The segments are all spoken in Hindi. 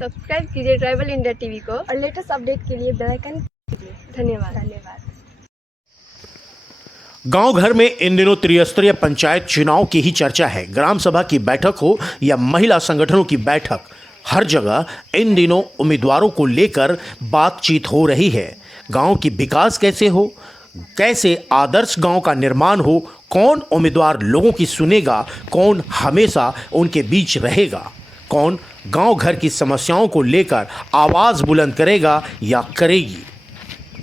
सब्सक्राइब कीजिए ट्राइबल इंडिया टीवी को और लेटेस्ट अपडेट के लिए बेल आइकन दीजिए। धन्यवाद। गांव घर में इन दिनों त्रिस्तरीय पंचायत चुनाव की ही चर्चा है। ग्राम सभा की बैठक हो या महिला संगठनों की बैठक, हर जगह इन दिनों उम्मीदवारों को लेकर बातचीत हो रही है। गांव की विकास कैसे हो, कैसे आदर्श गांव का निर्माण हो, कौन उम्मीदवार लोगों की सुनेगा, कौन हमेशा उनके बीच रहेगा, कौन गांव घर की समस्याओं को लेकर आवाज़ बुलंद करेगा या करेगी,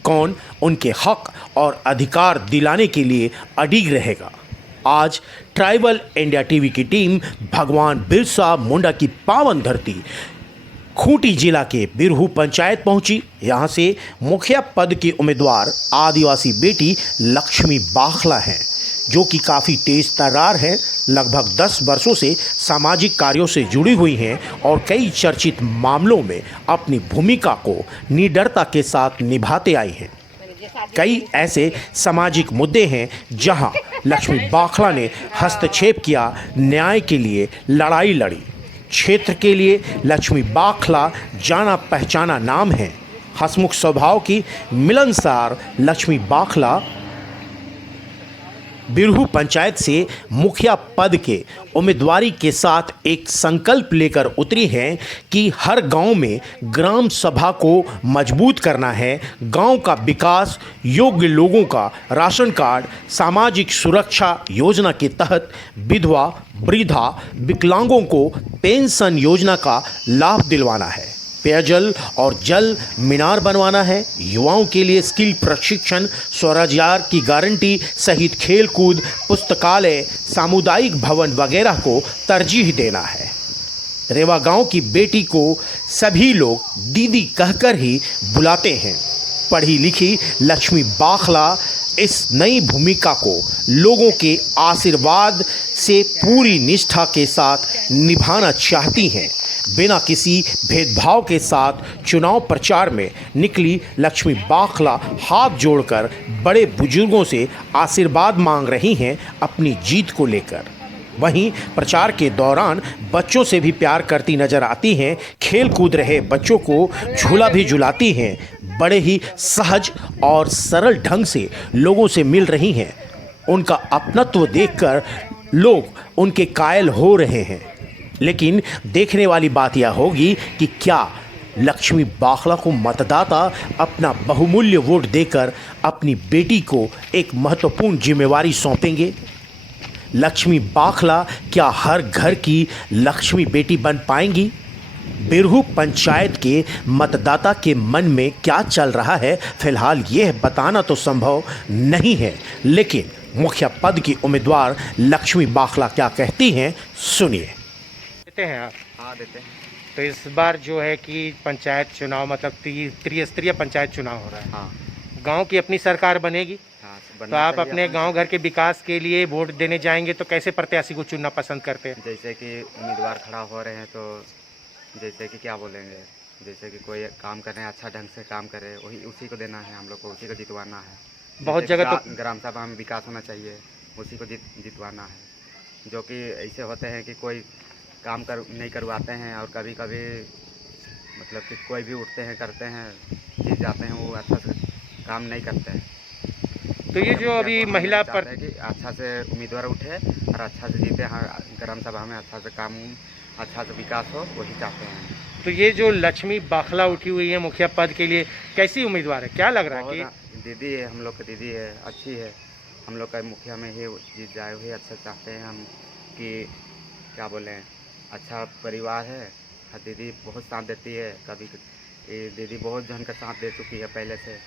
कौन उनके हक और अधिकार दिलाने के लिए अडिग रहेगा। आज ट्राइबल इंडिया टीवी की टीम भगवान बिरसा मुंडा की पावन धरती खूंटी जिला के बिरहू पंचायत पहुंची। यहां से मुखिया पद की उम्मीदवार आदिवासी बेटी लक्ष्मी बाखला हैं, जो कि काफ़ी तेज तर्रार हैं। लगभग 10 वर्षों से सामाजिक कार्यों से जुड़ी हुई हैं और कई चर्चित मामलों में अपनी भूमिका को निडरता के साथ निभाते आई हैं। कई ऐसे सामाजिक मुद्दे हैं जहां लक्ष्मी बाखला ने हस्तक्षेप किया, न्याय के लिए लड़ाई लड़ी। क्षेत्र के लिए लक्ष्मी बाखला जाना पहचाना नाम है। हंसमुख स्वभाव की मिलनसार लक्ष्मी बाखला बिरहू पंचायत से मुखिया पद के उम्मीदवारी के साथ एक संकल्प लेकर उतरी हैं कि हर गांव में ग्राम सभा को मजबूत करना है। गांव का विकास, योग्य लोगों का राशन कार्ड, सामाजिक सुरक्षा योजना के तहत विधवा, वृद्धा, विकलांगों को पेंशन योजना का लाभ दिलवाना है। पेयजल और जल मीनार बनवाना है। युवाओं के लिए स्किल प्रशिक्षण, स्वरोजगार की गारंटी सहित खेल कूद, पुस्तकालय, सामुदायिक भवन वगैरह को तरजीह देना है। रेवा गांव की बेटी को सभी लोग दीदी कहकर ही बुलाते हैं। पढ़ी लिखी लक्ष्मी बाखला इस नई भूमिका को लोगों के आशीर्वाद से पूरी निष्ठा के साथ निभाना चाहती हैं। बिना किसी भेदभाव के साथ चुनाव प्रचार में निकली लक्ष्मी बाखला हाथ जोड़कर बड़े बुजुर्गों से आशीर्वाद मांग रही हैं अपनी जीत को लेकर। वहीं प्रचार के दौरान बच्चों से भी प्यार करती नजर आती हैं। खेल कूद रहे बच्चों को झूला भी झुलाती हैं। बड़े ही सहज और सरल ढंग से लोगों से मिल रही हैं। उनका अपनत्व देखकर लोग उनके कायल हो रहे हैं। लेकिन देखने वाली बात यह होगी कि क्या लक्ष्मी बाखला को मतदाता अपना बहुमूल्य वोट देकर अपनी बेटी को एक महत्वपूर्ण जिम्मेवारी सौंपेंगे। लक्ष्मी बाखला क्या हर घर की लक्ष्मी बेटी बन पाएंगी। बिरहू पंचायत के मतदाता के मन में क्या चल रहा है, फिलहाल यह बताना तो संभव नहीं है, लेकिन मुखिया पद की उम्मीदवार लक्ष्मी बाखला क्या कहती हैं, सुनिए। देते हैं आप? हाँ देते हैं। तो इस बार जो है कि पंचायत चुनाव मतलब त्रिस्तरीय पंचायत चुनाव हो रहा है। हाँ गांव की अपनी सरकार बनेगी। हाँ तो आप अपने गांव घर के विकास के लिए वोट देने जाएंगे तो कैसे प्रत्याशी को चुनना पसंद करते हैं? जैसे कि उम्मीदवार खड़ा हो रहे हैं तो जैसे कि क्या बोलेंगे, जैसे कि कोई काम कर रहे हैं, अच्छा ढंग से काम करे, वही उसी को देना है। हम लोग को उसी को जितवाना है। बहुत जगह तो ग्राम सभा में विकास होना चाहिए, उसी को जितवाना है। जो कि ऐसे होते हैं कि कोई काम नहीं करवाते हैं और कभी कभी मतलब कि कोई भी उठते हैं, करते हैं, जीत जाते हैं, वो अच्छा से काम नहीं करते हैं। तो ये जो अभी महिला पर कि अच्छा से उम्मीदवार उठे और अच्छा से जीते, हाँ ग्राम सभा में अच्छा से काम, अच्छा से विकास हो, वही चाहते हैं। तो ये जो लक्ष्मी बाखला उठी हुई है मुखिया पद के लिए, कैसी उम्मीदवार है? क्या लग रहा है कि दीदी है, हम लोग की दीदी है, अच्छी है। हम लोग का मुखिया में ही जीत जाए, वही अच्छा चाहते हैं हम कि क्या बोलें, अच्छा परिवार है। हाँ दीदी बहुत साथ देती है। कभी दीदी बहुत जन का साथ दे चुकी है पहले से,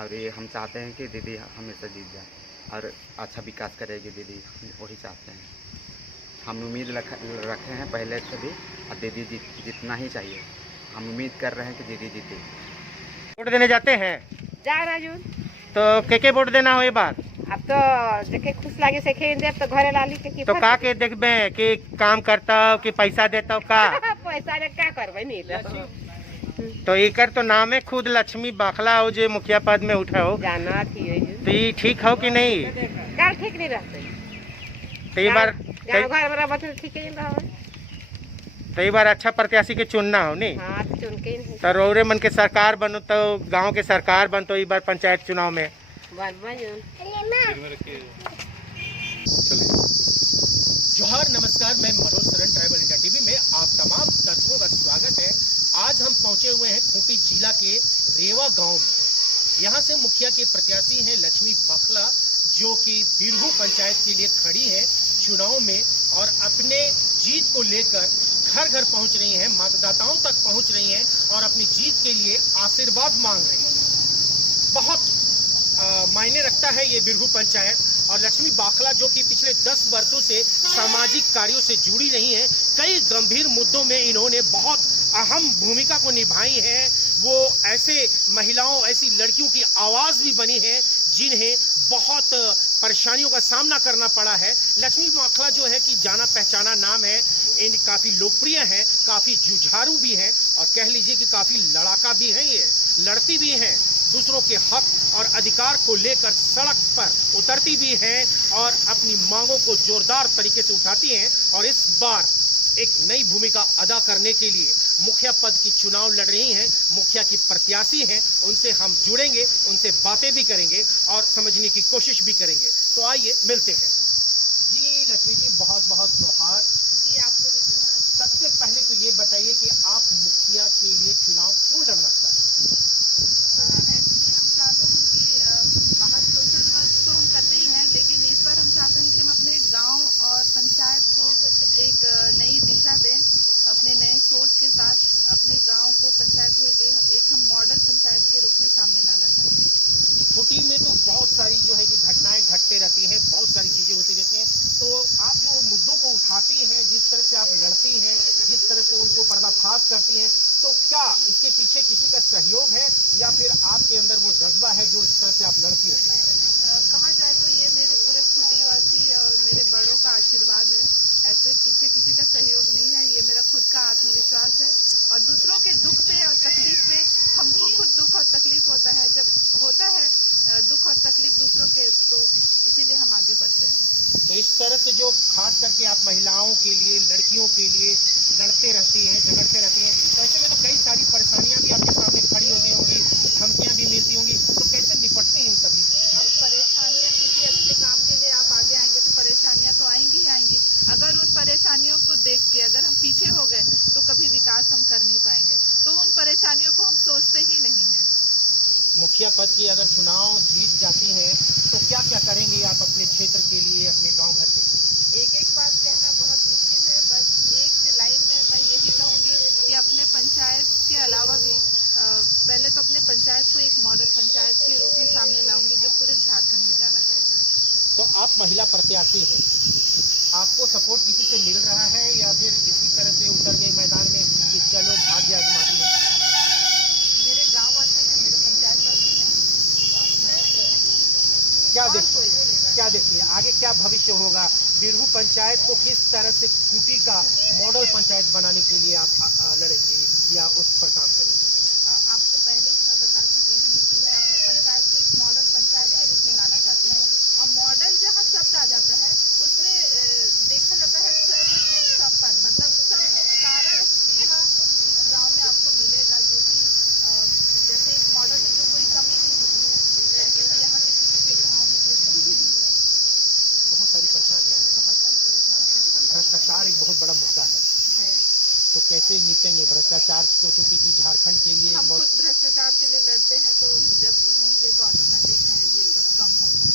और ये हम चाहते हैं कि दीदी हमेशा जीत जाए और अच्छा विकास करेगी दीदी, वही चाहते हैं। हम उम्मीद रखे हैं पहले से भी, और दीदी जीतना ही चाहिए। हम उम्मीद कर रहे हैं कि दीदी जीते। वोट देने जाते हैं? जा राजू तो के वोट देना हो ये बात? अब तो देखे खुश लागे से खेल दे तो घरे लाली के तो का के देखबे कि काम करता हो कि पैसा देता हो का? पैसा रे क्या करबे नहीं तो एकर तो नाम है खुद लक्ष्मी बाखला हो जो मुखिया पद में उठा हो। जाना थी तो ये ठीक हो कि नहीं? क्या ठीक नहीं रहते। तो ये बार घर बराबर ठीक ही रहो। तो तो एक बार अच्छा प्रत्याशी के चुनना हो नहीं हाँ चुन के नहीं तो रौरे मन के सरकार बनो तो गांव के सरकार बन तो एक बार पंचायत चुनाव में जोहार नमस्कार, मैं Manoj Saran tribal India TV में आप तमाम दर्शकों का स्वागत है। आज हम पहुंचे हुए हैं खूंटी जिला के रेवा गांव में। यहां से मुखिया के प्रत्याशी हैं लक्ष्मी बखला, जो कि बिरहू पंचायत के लिए खड़ी है चुनाव में और अपने जीत को लेकर घर घर पहुंच रही हैं, मतदाताओं तक पहुंच रही हैं और अपनी जीत के लिए आशीर्वाद मांग रही हैं। बहुत मायने रखता है ये बिरहू पंचायत। और लक्ष्मी बाखला जो कि पिछले 10 वर्षों से सामाजिक कार्यों से जुड़ी रही हैं, कई गंभीर मुद्दों में इन्होंने बहुत अहम भूमिका को निभाई है। वो ऐसे महिलाओं, ऐसी लड़कियों की आवाज़ भी बनी है जिन्हें बहुत परेशानियों का सामना करना पड़ा है। लक्ष्मी बाखला जो है कि जाना पहचाना नाम है, इन काफ़ी लोकप्रिय हैं, काफ़ी जुझारू भी हैं और कह लीजिए कि काफ़ी लड़ाका भी हैं। ये लड़ती भी हैं, दूसरों के हक और अधिकार को लेकर सड़क पर उतरती भी हैं और अपनी मांगों को जोरदार तरीके से उठाती हैं। और इस बार एक नई भूमिका अदा करने के लिए मुखिया पद की चुनाव लड़ रही हैं, मुखिया की प्रत्याशी हैं। उनसे हम जुड़ेंगे, उनसे बातें भी करेंगे और समझने की कोशिश भी करेंगे। तो आइए मिलते हैं। जी लक्ष्मी जी, बहुत बहुत जोहार। जी आपको भी जोहार। सबसे पहले तो ये बताइए कि आप मुखिया के लिए चुनाव क्यों लड़ना चाहते हैं? एक्चुअली हम चाहते हैं कि बाहर सोशल वर्क तो हम करते ही हैं, लेकिन इस बार हम चाहते हैं कि हम अपने गांव और पंचायत को एक नई दिशा दें, अपने नए सोच के साथ अपने गांव को, पंचायत को एक हम मॉडल पंचायत के रूप में सामने लाना चाहते हैं। खूंटी में तो बहुत सारी जो है कि घटनाएं घटते रहती हैं, बहुत सारी चीज़ें होती रहती हैं। तो आप जो मुद्दों को उठाती हैं, जिस तरह से आप लड़ती हैं, जिस तरह से उनको पर्दाफाश करती हैं, तो क्या इसके पीछे किसी का सहयोग है या फिर आपके अंदर वो जज्बा है जो इस तरह से आप लड़ती रहती हैं? कहा जाए तो ये मेरे पूरे खूंटीवासी और मेरे बड़ों का आशीर्वाद है। ऐसे पीछे किसी का सहयोग नहीं है, ये मेरा खुद का आत्मविश्वास है। और दूसरों के दुख पे और तकलीफ पे हमको खुद दुख और तकलीफ होता है, जब होता है दुख और तकलीफ दूसरों के, तो इसीलिए हम आगे बढ़ते हैं। तो इस तरह से जो खास करके आप महिलाओं के लिए, लड़कियों के लिए लड़ते रहती हैं, झगड़ते रहती हैं, तो ऐसे में तो कई सारी परेशानियां भी आपके सामने खड़ी होती होंगी, धमकियां भी मिलती होंगी, तो कैसे निपटते हैं इन सभी? अब परेशानियां, किसी अच्छे काम के लिए आप आगे आएंगे तो परेशानियां तो आएंगी ही आएंगी। अगर उन परेशानियों को देख के अगर हम पीछे हो गए तो कभी विकास हम कर नहीं पाएंगे, तो उन परेशानियों को हम सोचते ही नहीं हैं। मुखिया पद की अगर चुनाव जीत जाती हैं तो क्या क्या करेंगी आप अपने क्षेत्र के लिए, अपने गांव घर के लिए? एक एक बात कहना बहुत मुश्किल है, बस एक लाइन में मैं यही कहूँगी कि अपने पंचायत के अलावा भी पहले तो अपने पंचायत को एक मॉडल पंचायत के रूप में सामने लाऊंगी जो पूरे झारखंड में जाना जाएगा। तो आप महिला प्रत्याशी हैं, आपको सपोर्ट किसी से मिल रहा है या फिर इसी तरह से उतर गए मैदान में कि चलो भाग्य आजमाती है? मेरे गाँव वासी हैं, मेरे पंचायत वासी हैं। क्या देखती है आगे क्या भविष्य होगा? बिरहू पंचायत को किस तरह से खूंटी का मॉडल पंचायत बनाने के लिए आप लड़ेंगी या उस पर काम करेंगे? आपको पहले ही मैं बता चुकी हूँ कि मैं अपने पंचायत को एक मॉडल पंचायत के रूप में लाना चाहती हूँ। और मॉडल जहाँ शब्द आ जाता है उसमें देखा जाता है सर्वगुण संपन्न, मतलब सब सारा सुविधा इस गांव में आपको मिलेगा, जो कि जैसे एक मॉडल में जो कोई कमी नहीं होती है, ऐसे ही यहाँ की सुविधाओं में कोई कमी नहीं है। बहुत सारी परेशानियाँ हैं। बहुत सारी परेशानियाँ भ्रष्टाचार एक बहुत बड़ा मुद्दा है, तो कैसे निपटेंगे भ्रष्टाचार? तो चूंकि कि झारखंड के लिए हम खुद भ्रष्टाचार के लिए लड़ते हैं, तो जब होंगे तो ऑटोमेटिक है ये सब कम होगा।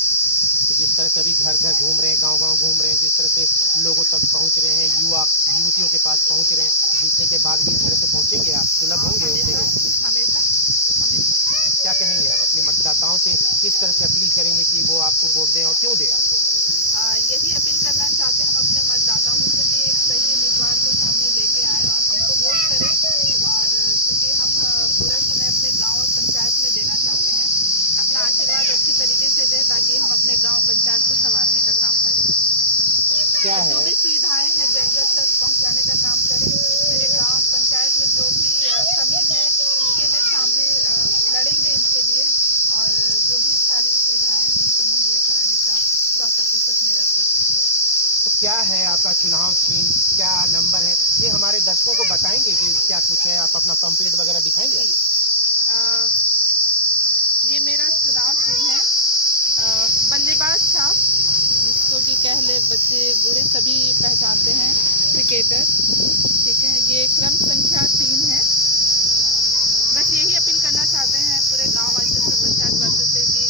तो जिस तरह से अभी घर घर घूम रहे हैं, गांव गांव घूम रहे हैं, जिस तरह से लोगों तक पहुंच रहे हैं, युवतियों के पास पहुंच रहे हैं, जीतने के बाद भी इस तरह से पहुंचेंगे आप, सुलभ होंगे उनसे? हमेशा। क्या कहेंगे आप अपने मतदाताओं से, किस तरह से अपील करेंगे कि वो आपको वोट दें और क्यों दें आपको? यही अपील करना चाहते हैं हम अपने मतदाताओं से कि एक सही उम्मीदवार को सामने लेके आए और हमको वोट करें। और क्योंकि हम पूरा समय अपने गांव और पंचायत में देना चाहते हैं, अपना आशीर्वाद अच्छी तरीके से दें ताकि हम अपने गांव पंचायत को संवारने का काम करें। क्या है जो भी सुविधाएं हैं जरूरत तक पहुंचाने का काम करें। मेरे गांव पंचायत में जो भी कमी है उसके लिए सामने लड़ेंगे इनके लिए, और जो भी सारी सुविधाएं हैं उनको मुहैया कराने का 100% मेरा कोशिश रहेगा। तो क्या है आप आपका चुनाव चिन्ह, क्या नंबर है, ये हमारे दर्शकों को बताएंगे कि क्या कुछ है? आप अपना पंपलेट वगैरह दिखाएंगे? ये मेरा चुनाव चिन्ह है, बल्लेबाज छाप, जिसको कि कह ले बच्चे बूढ़े सभी पहचानते हैं, क्रिकेटर। ठीक है, ये क्रम संख्या 3 है। बस यही अपील करना चाहते हैं पूरे गांव वासियों से, पंचायत वासियों से कि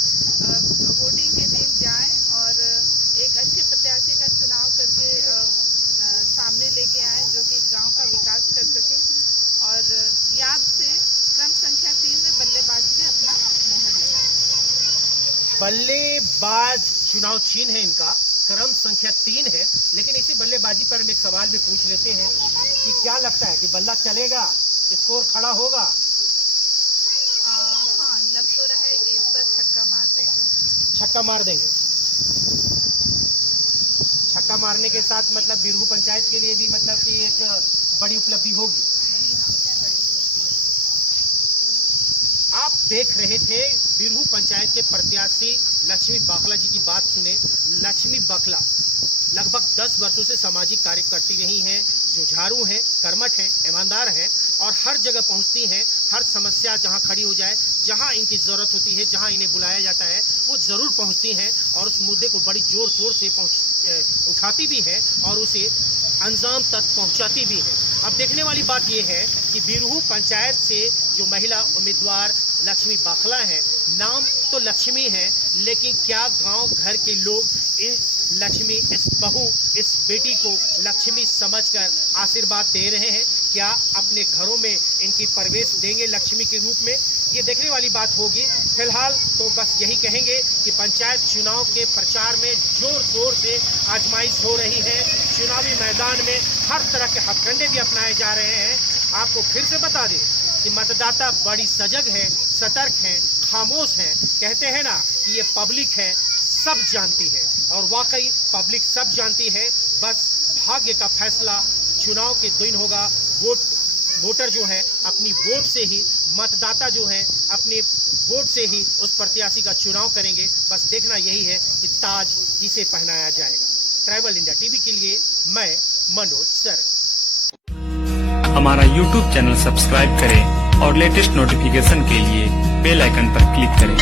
वोटिंग के दिन जाएं और एक अच्छे प्रत्याशी का चुनाव करके सामने लेके आए जो कि गांव का विकास कर सके। और याद से क्रम संख्या 3 में बल्लेबाज से अपना मोहर लगाएं। बल्लेबाज चुनाव चिन्ह है इनका, क्रम संख्या 3 है। लेकिन इसी बल्लेबाजी पर हम एक सवाल भी पूछ लेते हैं कि क्या लगता है कि बल्ला चलेगा, स्कोर खड़ा होगा? हाँ, लग तो रहा है कि इस बार छक्का मार देंगे। छक्का मार देंगे। छक्का मारने के साथ मतलब बिरहू पंचायत के लिए भी मतलब कि एक बड़ी उपलब्धि होगी। आप देख रहे थे बिरहू पंचायत के प्रत्याशी लक्ष्मी बाखला जी की बात सुने। लक्ष्मी बाखला लगभग 10 वर्षों से सामाजिक कार्य करती रही हैं, जुझारू हैं, कर्मठ हैं, ईमानदार हैं और हर जगह पहुंचती हैं। हर समस्या जहां खड़ी हो जाए, जहां इनकी ज़रूरत होती है, जहां इन्हें बुलाया जाता है, वो ज़रूर पहुंचती हैं और उस मुद्दे को बड़ी ज़ोर शोर से उठाती भी हैं और उसे अंजाम तक पहुंचाती भी है। अब देखने वाली बात यह है कि बिरहू पंचायत से जो महिला उम्मीदवार लक्ष्मी बाखला हैं, नाम तो लक्ष्मी है, लेकिन क्या गांव घर के लोग इस लक्ष्मी, इस बहू, इस बेटी को लक्ष्मी समझकर आशीर्वाद दे रहे हैं? क्या अपने घरों में इनकी प्रवेश देंगे लक्ष्मी के रूप में? ये देखने वाली बात होगी। फिलहाल तो बस यही कहेंगे कि पंचायत चुनाव के प्रचार में जोर शोर से आजमाइश हो रही है। चुनावी मैदान में हर तरह के हथकंडे भी अपनाए जा रहे हैं। आपको फिर से बता दें कि मतदाता बड़ी सजग है, सतर्क हैं, खामोश हैं। कहते हैं ना कि ये पब्लिक है, सब जानती है और वाकई पब्लिक सब जानती है। बस भाग्य का फैसला चुनाव के दिन होगा। वोटर जो है अपनी वोट से ही, मतदाता जो है अपने वोट से ही उस प्रत्याशी का चुनाव करेंगे। बस देखना यही है कि ताज किसे पहनाया जाएगा। ट्रैवल इंडिया टीवी के लिए मैं मनोज सर। हमारा YouTube चैनल सब्सक्राइब करें और लेटेस्ट नोटिफिकेशन के लिए बेल आइकन पर क्लिक करें।